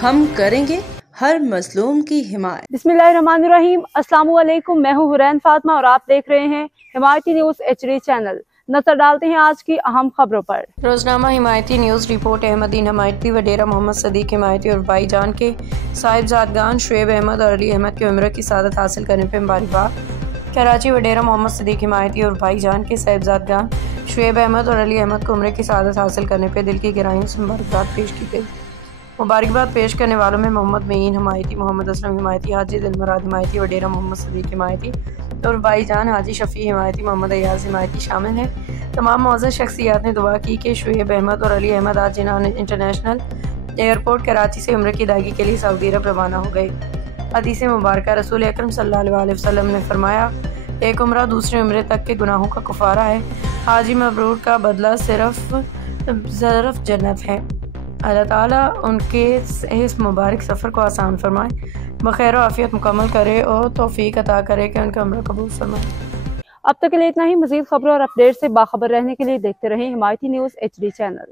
हम करेंगे हर मजलूम की हिमायत। बिस्मिल्लाहिर्रहमानिर्रहीम। अस्सलामु अलैकुम। मैं हूँ हुरैन फातिमा और आप देख रहे हैं हिमायती न्यूज़ HD चैनल। नजर डालते हैं आज की अहम खबरों पर। रोजनामा हिमायती न्यूज़ रिपोर्ट। अहमदीन हिमायती व डेरा मोहम्मद सदीक हिमायती और भाईजान के साहिबजादगान शुएब अहमद और अली अहमद की उम्र की सादत हासिल करने पर मुबारकबाद। कराची व डेरा मोहम्मद सदीक हिमायती और भाईजान के साहिबजादगान शुएब अहमद और अली अहमद को उम्र की सादत हासिल करने पर दिल की गहराइयों से मुबारकबाद पेश की गई। मुबारकबाद पेश करने वालों में मोहम्मद मईन हिमायती, मोहम्मद असलम हिमायती, हाजी दिलमुराद हिमायती और डेरा मोहम्मद सदीक हिमायती और भाईजान हाजी शफी हिमायती, मोहम्मद अयाज हिमायती शामिल हैं। तमाम मौजूद शख्सियात ने दुआ की कि शुएब अहमद और अली अहमद आज जिन्ना इंटरनेशनल एयरपोर्ट कराची से उम्र की अदायगी के लिए सऊदी अरब रवाना हो गए। हदीस मुबारक रसूल अकरम सल्लल्लाहु अलैहि वसल्लम ने फरमाया, एक उम्रा दूसरे उम्रे तक के गुनाहों का कुफारा है। हाजी मबरूर का बदला सिर्फ जन्नत है। अल्लाह ताला उनके इस मुबारक सफ़र को आसान फरमाए, बखैर आफियत मुकम्मल करे और तौफीक अता करे कि उनका उम्र कबूल फरमाए। अब तक के लिए इतना ही। मज़ीद खबरों और अपडेट से बाखबर रहने के लिए देखते रहें हिमायती न्यूज़ HD चैनल।